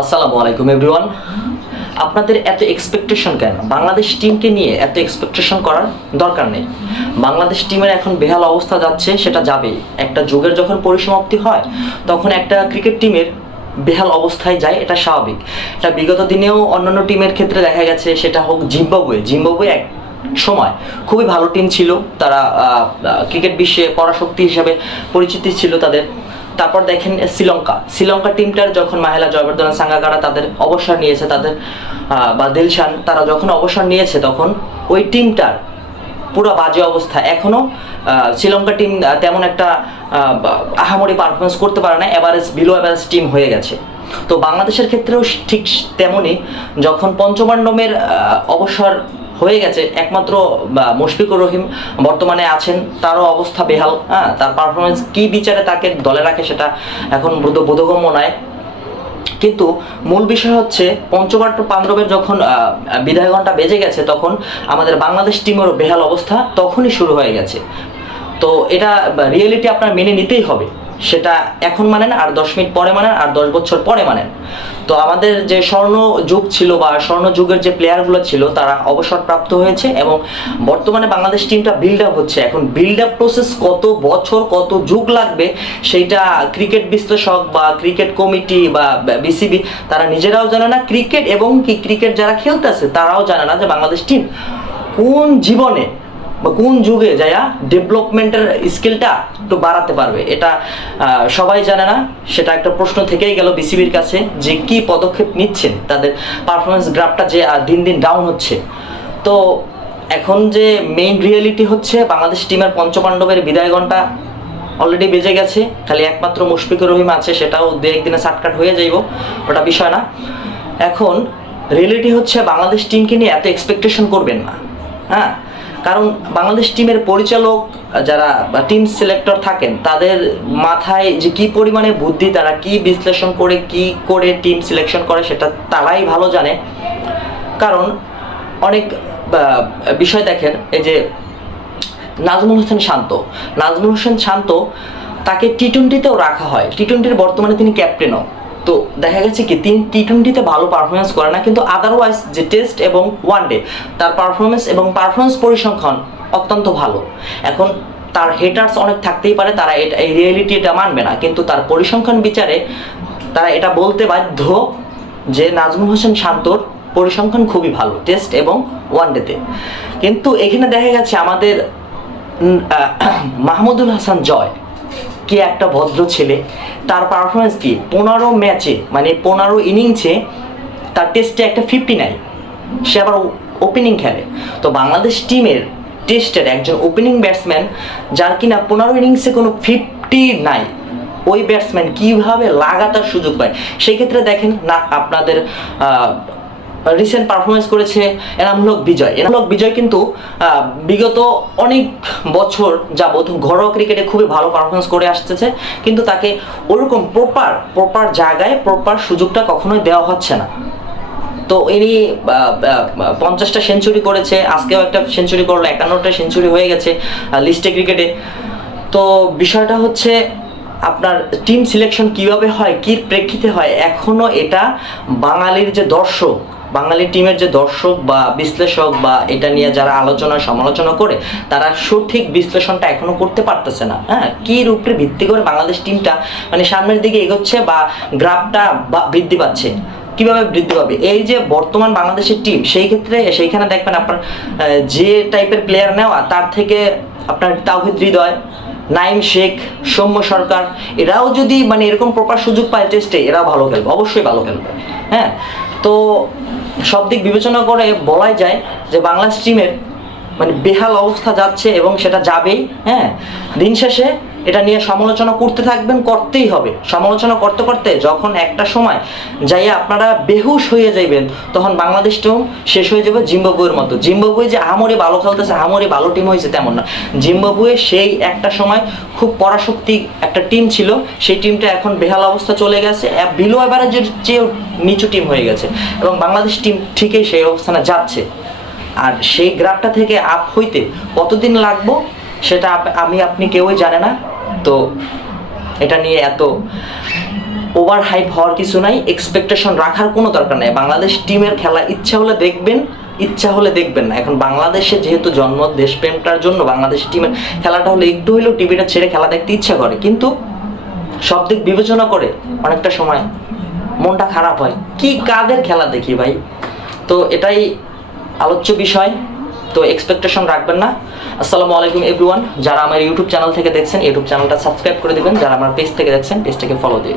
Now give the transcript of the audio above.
আসসালামু আলাইকুম এভরিওয়ান। আপনাদের এত এক্সপেকটেশন কেন? বাংলাদেশ টিমকে নিয়ে এত এক্সপেকটেশন করার দরকার নেই। বাংলাদেশ টিমের এখন বেহাল অবস্থা যাচ্ছে, সেটা যাবেই। একটা যুগের যখন পরিসমাপ্তি হয় তখন একটা ক্রিকেট টিমের বেহাল অবস্থায় যায়, এটা স্বাভাবিক। এটা বিগত দিনেও অন্যান্য টিমের ক্ষেত্রে দেখা গেছে, সেটা হোক জিম্বাবুয়ে এক সময় খুবই ভালো টিম ছিল। তারা ক্রিকেট বিশ্বে পরাশক্তি হিসাবে পরিচিতি ছিল তাদের। তারপর দেখেন শ্রীলঙ্কা টিমটার যখন মাহেলা জয়বর্ধনে সাঙ্গাকারা তাদের অবসর নিয়েছে, তাদের বা দিলশান তারা যখন অবসর নিয়েছে, তখন ওই টিমটার পুরো বাজে অবস্থা। এখনও শ্রীলঙ্কা টিম তেমন একটা আহামরি পারফরমেন্স করতে পারে না, বিলো অ্যাভারেজ টিম হয়ে গেছে। তো বাংলাদেশের ক্ষেত্রেও ঠিক তেমনই, যখন পঞ্চপাণ্ডবের অবসর হয়ে গেছে, একমাত্র মুশফিকুর রহিম বর্তমানে আছেন, তারও অবস্থা বেহাল। তার পারফরমেন্স কী বিচারে তাকে দলে রাখে সেটা এখন বোধগম্য নয়। কিন্তু মূল বিষয় হচ্ছে পঞ্চপাণ্ডবের যখন বিদায় ঘণ্টা বেজে গেছে, তখন আমাদের বাংলাদেশ টিমেরও বেহাল অবস্থা তখনই শুরু হয়ে গেছে। তো এটা রিয়েলিটি আপনার মেনে নিতেই হবে। সেটা এখন মানেন, আর 10 মিনিট পরে মানেন, আর 10 বছর পরে মানেন। তো আমাদের যে স্বর্ণ যুগ ছিল বা স্বর্ণ যুগের যে প্লেয়ারগুলো ছিল, তারা অবসরপ্রাপ্ত হয়েছে এবং বর্তমানে বাংলাদেশ টিমটা বিল্ড আপ হচ্ছে। এখন বিল্ড আপ প্রসেস কত বছর কত যুগ লাগবে সেইটা ক্রিকেট বিশ্লেষক বা ক্রিকেট কমিটি বা বিসিবি তারা নিজেরাও জানে না। ক্রিকেট এবং ক্রিকেট যারা খেলতেছে তারাও জানে না যে বাংলাদেশ টিম কোন জীবনে বা কোন যুগে যায়া ডেভেলপমেন্টের স্কিলটা একটু বাড়াতে পারবে। এটা সবাই জানে না। সেটা একটা প্রশ্ন থেকেই গেল বিসিবির কাছে, যে কি পদক্ষেপ নিচ্ছেন। তাদের পারফরমেন্স গ্রাফটা যে দিন দিন ডাউন হচ্ছে। তো এখন যে মেইন রিয়েলিটি হচ্ছে, বাংলাদেশ টিমের পঞ্চপাণ্ডবের বিদায় ঘণ্টা অলরেডি বেজে গেছে। খালি একমাত্র মুশফিকুর রহিম আছে, সেটাও 2-1 দিনে শার্টকাট হয়ে যাইব, ওটা বিষয় না। এখন রিয়েলিটি হচ্ছে, বাংলাদেশ টিমকে নিয়ে এত এক্সপেকটেশন করবেন না। কারণ বাংলাদেশ টিমের পরিচালক যারা বা টিম সিলেক্টর থাকেন, তাদের মাথায় যে কি পরিমাণে বুদ্ধি, তারা কি বিশ্লেষণ করে কি করে টিম সিলেকশন করে সেটা তারাই ভালো জানে। কারণ অনেক বিষয় দেখেন, এই যে নাজমুল হোসেন শান্ত তাকে টি-20তেও রাখা হয়। টি-20-র বর্তমানে তিনি ক্যাপ্টেনও। তো দেখা গেছে কি, তিনি টি-20তে ভালো পারফরমেন্স করে না, কিন্তু আদারওয়াইজ যে টেস্ট এবং ওয়ানডে তার পারফরমেন্স পরিসংখ্যান অত্যন্ত ভালো। এখন তার হেটার্স অনেক থাকতেই পারে, তারা এই রিয়েলিটি এটা মানবে না, কিন্তু তার পরিসংখ্যান বিচারে তারা এটা বলতে বাধ্য যে নাজমুল হোসেন শান্তর পরিসংখ্যান খুবই ভালো টেস্ট এবং ওয়ানডেতে। কিন্তু এখানে দেখা গেছে আমাদের মাহমুদুল হাসান জয় কি একটা ভদ্র ছেলে। তার পারফরমেন্স কি, 15 ম্যাচে মানে 15 ইনিংসে তার টেস্টে একটা 59, সে আবার ওপেনিং খেলে। তো বাংলাদেশ টিমের টেস্টের একজন ওপেনিং ব্যাটসম্যান যার কিনা 15 ইনিংসে কোনো 50 নাই, ওই ব্যাটসম্যান কিভাবে লাগাতার সুযোগ পায়? সেই ক্ষেত্রে দেখেন না, আপনাদের রিসেন্ট পারফরমেন্স করেছে এনামূলক বিজয় কিন্তু বিগত অনেক বছর যাবৎ ঘরোয়া ক্রিকেটে খুবই ভালো পারফরমেন্স করে আসতেছে, কিন্তু তাকে ওরকম প্রপার জায়গায় প্রপার সুযোগটা কখনোই দেওয়া হচ্ছে না। তো ইনি 50টা সেঞ্চুরি করেছে, আজকেও একটা সেঞ্চুরি করলো, 51টা সেঞ্চুরি হয়ে গেছে লিস্টে ক্রিকেটে। তো বিষয়টা হচ্ছে, আপনার টিম সিলেকশন কিভাবে হয়, কি প্রেক্ষিতে হয়, এখনো এটা বাঙালি টিমের যে দর্শক বা বিশ্লেষক বা এটা নিয়ে যারা সমালোচনা করে, তারা সঠিক বিশ্লেষণটা এখনো করতে পারতেছে না। কি রূপে ভিত্তি করে বাংলাদেশ টিমটা মানে সামনের দিকে এগোচ্ছে বা গ্রাফটা বৃদ্ধি পাচ্ছে, কিভাবে বৃদ্ধি পাবে। এই যে বর্তমান বাংলাদেশের টিম, সেইখানে দেখবেন আপনার যে টাইপের প্লেয়ার নেওয়া, তার থেকে আপনার তাওহিদ হৃদয়, নাইম শেখ, সৌম্য সরকার, এরাও যদি মানে এরকম প্রপার সুযোগ পায় টেস্টে, এরাও ভালো খেলবে, অবশ্যই ভালো খেলবে। তো সব দিক বিবেচনা করে বলাই যায় যে বাংলাদেশ টিমের মানে বেহাল অবস্থা যাচ্ছে এবং সেটা যাবেই। দিন শেষে এটা নিয়ে সমালোচনা করতে থাকবেন, করতেই হবে। সমালোচনা করতে করতে যখন একটা সময় যাইয়া আপনারা বেহুশ হয়ে যাইবেন, তখন বাংলাদেশ টিম শেষ হয়ে যাবে জিম্বাবুয়ের মতো। জিম্বাবুয়ে যে আহামরি ভালো খেলতেছে, আহামরি ভালো টিম হয়েছে তেমন না। জিম্বাবুয়ে সেই একটা সময় খুব পরাশক্তি একটা টিম ছিল, সেই টিমটা এখন বেহাল অবস্থা চলে গেছে, বিলো অ্যাভারেজের চেয়েও নিচু টিম হয়ে গেছে এবং বাংলাদেশ টিম ঠিকই সেই অবস্থানে যাচ্ছে। আর সেই গ্রাফটা থেকে আপ হইতে কতদিন লাগবো সেটা আপনি কেউই জানে না। তো এটা নিয়ে এত ওভার হাইপ হওয়ার কিছু নাই, এক্সপেকটেশন রাখার কোনো দরকার নেই। বাংলাদেশ টিমের খেলা ইচ্ছা হলে দেখবেন, ইচ্ছা হলে দেখবেন না। এখন বাংলাদেশে যেহেতু জন্ম, দেশপ্রেমটার জন্য বাংলাদেশ টিমের খেলাটা হলে একটু হলেও টিভিটা ছেড়ে খেলা দেখতে ইচ্ছা করে, কিন্তু সব দিক বিবেচনা করে অনেকটা সময় মনটা খারাপ হয়, কি কাদের খেলা দেখি ভাই। তো এটাই আলোচ্য বিষয়, তো এক্সপেকটেশন রাখবেন না। আসসালামু আলাইকুম এভরিওয়ান। যারা আমার ইউটিউব চ্যানেল থেকে দেখছেন, ইউটিউব চ্যানেলটা সাবস্ক্রাইব করে দিবেন। যারা আমার পেজ থেকে দেখছেন, পেজটাকে ফলো দিবেন।